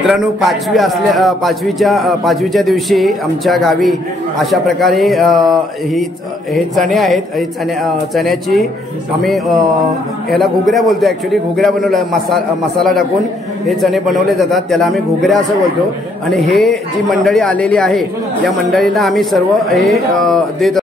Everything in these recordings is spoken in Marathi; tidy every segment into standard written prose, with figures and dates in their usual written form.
मित्रांनो पाचवीच्या दिवशी आमच्या गावी अशा प्रकारे हे चणे आहेत. चण्याची आम्ही याला घुगऱ्या बोलतो. ॲक्च्युली घुगऱ्या बनवल्या मसाला टाकून हे चणे बनवले जातात, त्याला आम्ही घुगऱ्या असं बोलतो. आणि हे जी मंडळी आलेली आहे या मंडळींना आम्ही सर्व हे देत.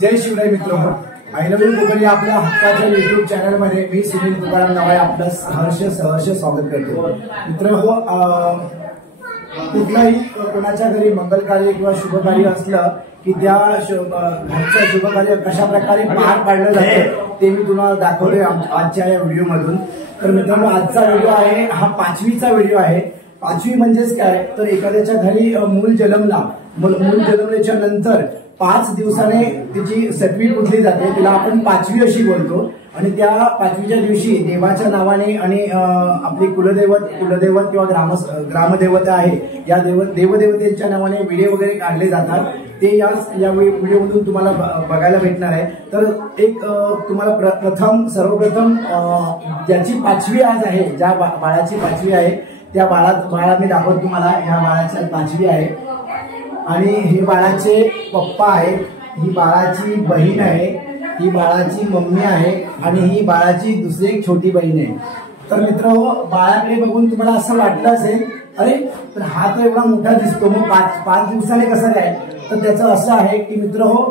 जय शिवराय मित्रांनो, आय लव्ह यू कोकण या आपल्या हक्काच्या युट्यूब चॅनलमध्ये मी सुनील तुकाराम नावाय आपलं सहर्ष स्वागत करतो. मित्रांनो, कुठलाही कोणाच्या घरी मंगल कार्य किंवा शुभ कार्य असलं की त्या घरचं शुभ कार्य कशा प्रकारे पार पाडलं जातं ते मी तुम्हाला दाखवतोय आजच्या या व्हिडिओमधून. तर मित्रांनो, आजचा व्हिडिओ आहे हा 5वीचा व्हिडिओ आहे. 5वी म्हणजेच काय, तर एखाद्याच्या घरी मूल जन्मला, मूल जन्मल्याच्या नंतर 5 दिवसाने तिची 7वी पुजली जाते, तिला आपण 5वी अशी बोलतो. आणि त्या 5वीच्या दिवशी देवाच्या नावाने आणि आपली कुलदैवत किंवा ग्रामदेवता आहे या देवदेवतेच्या नावाने विडे वगैरे काढले जातात. ते या व्हिडिओमधून तुम्हाला बघायला भेटणार आहे. तर एक तुम्हाला सर्वप्रथम ज्याची 5वी आज आहे, ज्या बाळाची 5वी आहे त्या बाळा मी दाखवतो तुम्हाला. ह्या बाळाची 5वी आहे आणि हे बाळाचे पप्पा आहेत, ही बाळाची बहीण आहे, ही बाळाची मम्मी आहे आणि ही बाळाची दुसरी एक छोटी बहीण आहे. तर मित्रांनो, बाळाकडे बघून तुम्हाला असं वाटलं असेल, अरे तर हा तर एवढा मोठा दिसतो, मग 5 दिवसाने कसं काय. तर त्याचं असं आहे की मित्रांनो,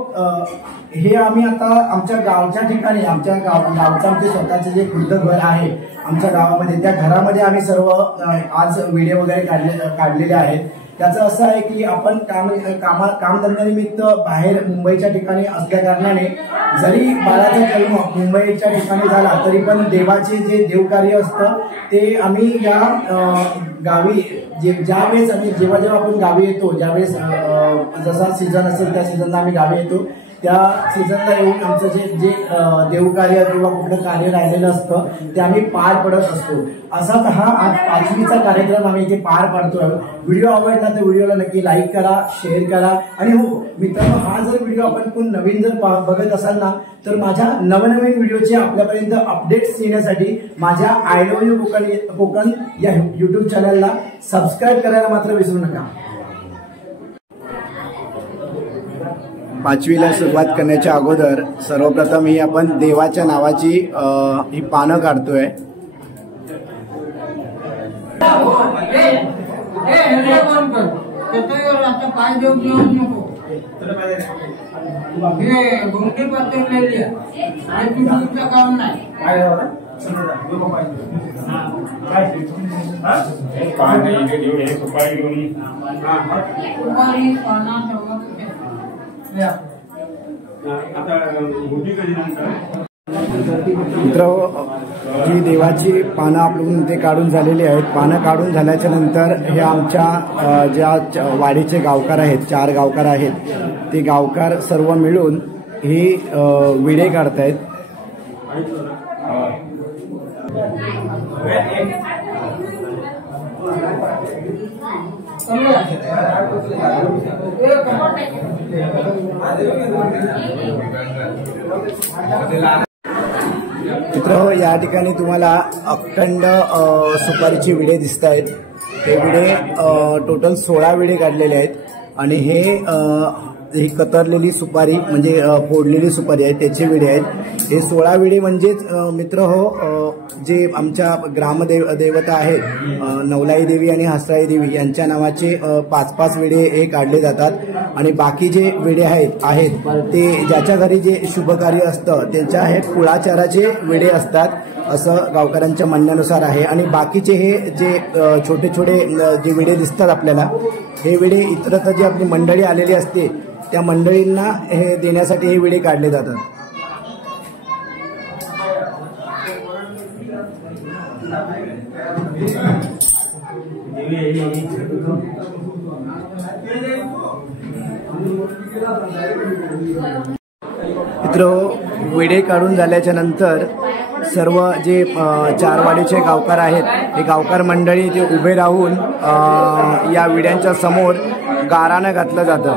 हे आम्ही आता आमच्या गावच्या ठिकाणी गावचं आमचे स्वतःचे जे खुद्द घर आहे आमच्या गावामध्ये, त्या घरामध्ये आम्ही सर्व आज व्हिडिओ वगैरे काढलेले आहेत. त्याचं असं आहे की आपण कामधंद्यानिमित्त बाहेर मुंबईच्या ठिकाणी असल्या कारणाने जरी बाळाचा जन्म मुंबईच्या ठिकाणी झाला तरी पण देवाचे जे देवकार्य असतं ते आम्ही या गावी ज्यावेळेस जेव्हा आपण गावी येतो, ज्यावेळेस जसा सीझन असेल त्या सीझनला आम्ही गावी येतो, त्या सीझनला येऊन आमचं जे देवकार्य किंवा कुठलं कार्य राहिलेलं असतं ते आम्ही पार पडत असतो. असाच हा आज 5वीचा कार्यक्रम आम्ही इथे पार पाडतोय. व्हिडिओ आवडला तर व्हिडिओला नक्की लाईक करा, शेअर करा. आणि हो मित्रांनो, हा जर व्हिडिओ आपण कोण नवीन जर बघत असाल ना, तर माझ्या नवनवीन व्हिडिओचे आपल्यापर्यंत अपडेट्स येण्यासाठी माझ्या आय लव्ह यू कोकण या युट्यूब चॅनलला सबस्क्राईब करायला मात्र विसरू नका. 5वीला सुरुवात करण्याच्या अगोदर सर्वप्रथम ही आपण देवाच्या नावाची ही पानं काढतोय. मित्र, ही देवाची पानं आपण ते काढून झालेली आहेत. पानं काढून झाल्याच्या नंतर हे आमच्या ज्या वाडीचे गावकार आहेत, 4 गावकार आहेत, ते गावकार सर्व मिळून ही विडे काढतायत. मित्र, या ठिकाणी तुम्हाला अखंड सुपारीचे विडे दिसत आहेत. हे विडे टोटल 16 विडे काढलेले आहेत आणि ही कतरलेली सुपारी म्हणजे फोडलेली सुपारी आहे त्याचे विडे आहेत. हे 16 विडे म्हणजेच मित्र हो, जे आमच्या ग्रामदेवता आहेत नवलाई देवी आणि हसराई देवी यांच्या नावाचे 5-5 विडे हे काढले जातात. आणि बाकी जे विडे आहेत ते ज्याच्या घरी जे शुभ कार्य असतं त्यांच्या हे कुळाचाराचे विडे असतात असं गावकऱ्यांच्या म्हणण्यानुसार आहे. आणि बाकीचे हे जे छोटे जे विडे दिसतात आपल्याला, हे विडे इतरत्र जी आपली मंडळी आलेली असते त्या मंडळींना हे देण्यासाठी हे विडे काढले जातात. मित्र, विडे काढून झाल्याच्या नंतर सर्व जे चारवाडीचे गावकार आहेत हे गावकार मंडळी ते उभे राहून या विड्यांच्या समोर गारानं घातलं जातं.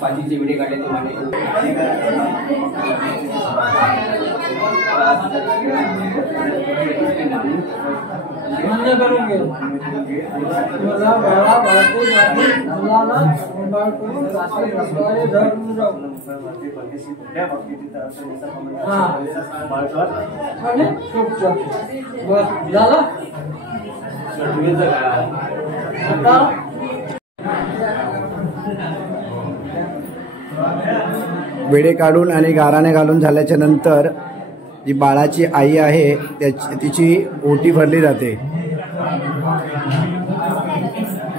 पाचीचे विडे काढले ते माने मान्य करून घे मला बाळा बाळको मुलाला बाळको सासरे रस्त्यावर धरून जाऊ त्या बाबतीत आणि चुपचाप बस झाला आता वेडे काढून आणि गाराने घालून झाल्याच्या नंतर जी बाळाची आई आहे तिची ओटी भरली जाते.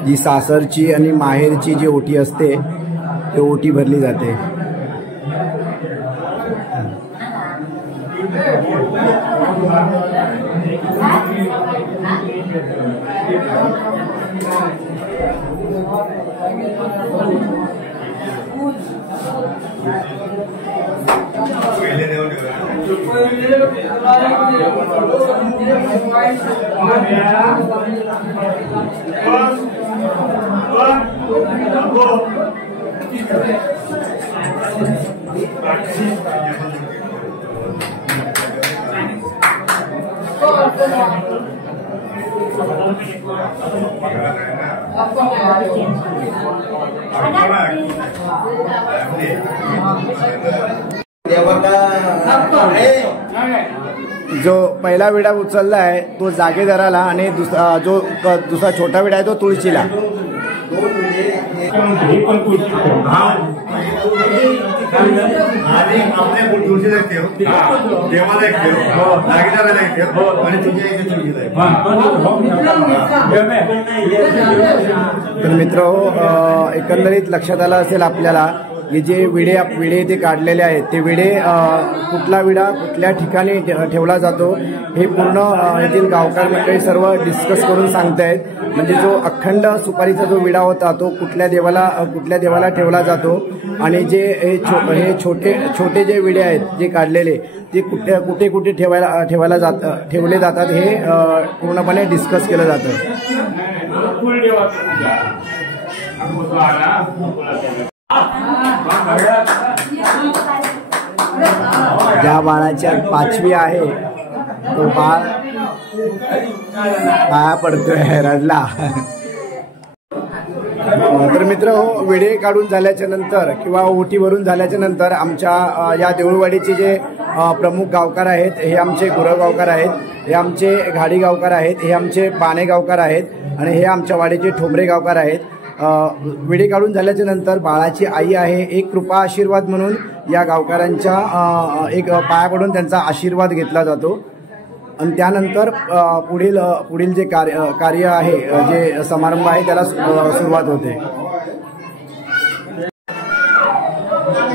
जी सासरची आणि माहेरची जी ओटी असते ती ओटी भरली जाते. जो पहिला विडा उचलला आहे तो जागेदाराला आणि दुसरा छोटा विडा आहे तो तुळशीला. तर मित्र एकंदरीत लक्षात आलं असेल आपल्याला की जे विडे ते काढलेले आहेत ते विडे कुठला विडा कुठल्या ठिकाणी ठेवला जातो हे पूर्ण येथील गावकार मंडळी सर्व डिस्कस करून सांगतायत. म्हणजे जो अखंड सुपारीचा जो विडा होता तो कुठल्या देवाला ठेवला जातो आणि जे हे छोटे जे विडे आहेत जे काढलेले ते कुठे ठेवले जातात हे पूर्णपणे डिस्कस केलं जातं. ज्या बाळाच्या 5वी आहे तो बाळ पाया पडतोय रडला. तर मित्र विडे काढून झाल्याच्या नंतर किंवा ओटी भरून झाल्याच्या नंतर आमच्या या देऊळवाडीचे जे प्रमुख गावकार आहेत हे आमचे गुरव गावकार आहेत, हे आमचे घाडी गावकार आहेत, हे आमचे बाणे गावकार आहेत आणि हे आमच्या वाडीचे ठोंबरे गावकार आहेत. विडे काढून झाल्याच्या नंतर बाळाची आई आहे एक कृपा आशीर्वाद म्हणून या गावकऱ्यांच्या एक पाया पडून त्यांचा आशीर्वाद घेतला जातो आणि त्यानंतर पुढील जे कार्य आहे जे समारंभ आहे त्याला सुरुवात होते.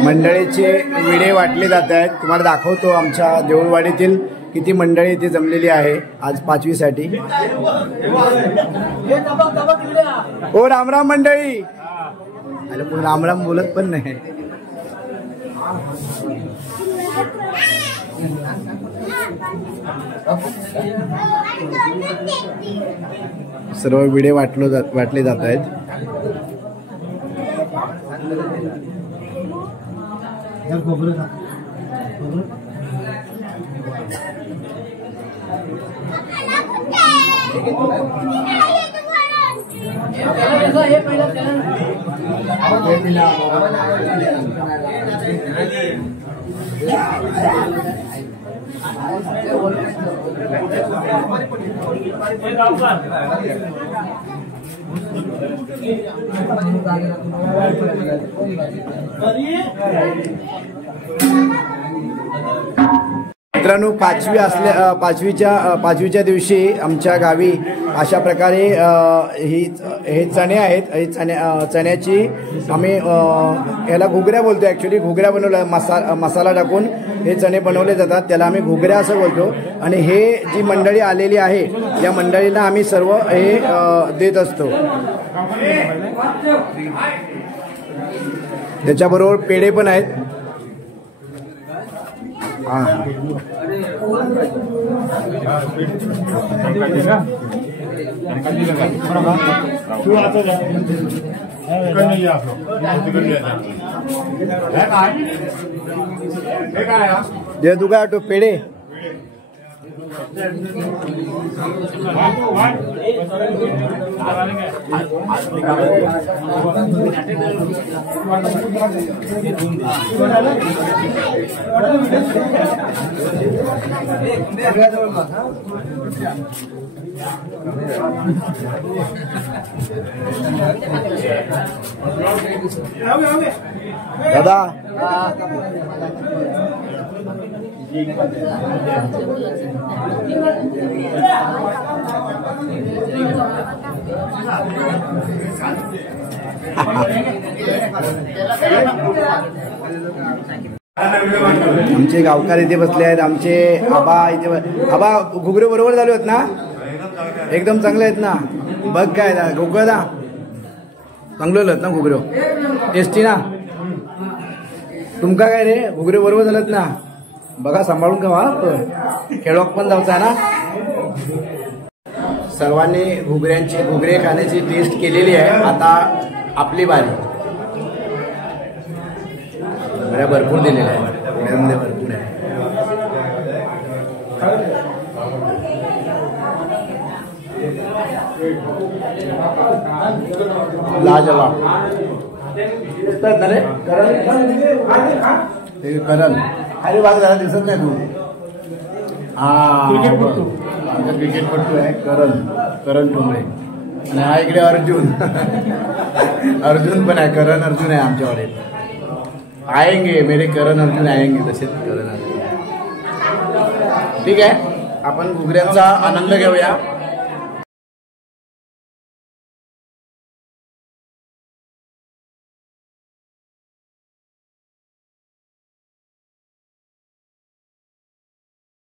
मंडळीचे विडे वाटले जात आहेत. तुम्हाला दाखवतो आमच्या देऊळवाडीतील किती मंडळी इथे जमलेली आहे आज 5वीसाठी. ओ रामराम मंडळी. अरे पण रामराम बोलत पण नाही. सर्व विडे वाटले जात आहेत. मित्रांनो, पाचवीच्या दिवशी आमच्या गावी अशा प्रकारे हे चणे आहेत. हे चण्याची आम्ही याला घुगऱ्या बोलतो. ॲक्च्युली घुगऱ्या बनवल्या मसाला टाकून हे चणे बनवले जातात, त्याला आम्ही घुगऱ्या असं बोलतो. आणि हे जी मंडळी आलेली आहे या मंडळीला आम्ही सर्व हे देत असतो. त्याच्याबरोबर पेढे पण आहेत. दे तू काय पेढे दादा. आमचे गावकार इथे बसले आहेत. आमचे आबा इथे. आबा घुगरे बरोबर झाले आहेत ना? एकदम चांगले आहेत ना? बघ काय घुगरा चांगलं आहेत ना घुगरे? टेस्टी ना? तुमका काय रे घुगरे बरोबर झालेत ना? बघा सांभाळून का खेळोक पण जायचा ना. सर्वांनी घुगरे खाण्याची टेस्ट केलेली आहे. आता आपली बारी. घुगऱ्या भरपूर दिलेल्या आहे. घुगऱ्यामध्ये भरपूर आहे. लाजवाब दिसतात ना रे? करण अरे बाग जरा दिसत नाही तू. क्रिकेटपटू आहे करण ठोंबरे. आणि हा इकडे अर्जुन पण आहे. करण अर्जुन आहे आमच्याकडे. आएंगे मेरे करण अर्जुन आएंगे. तसेच करण अर्जुन. ठीक आहे, आपण घुगऱ्यांचा आनंद घेऊया.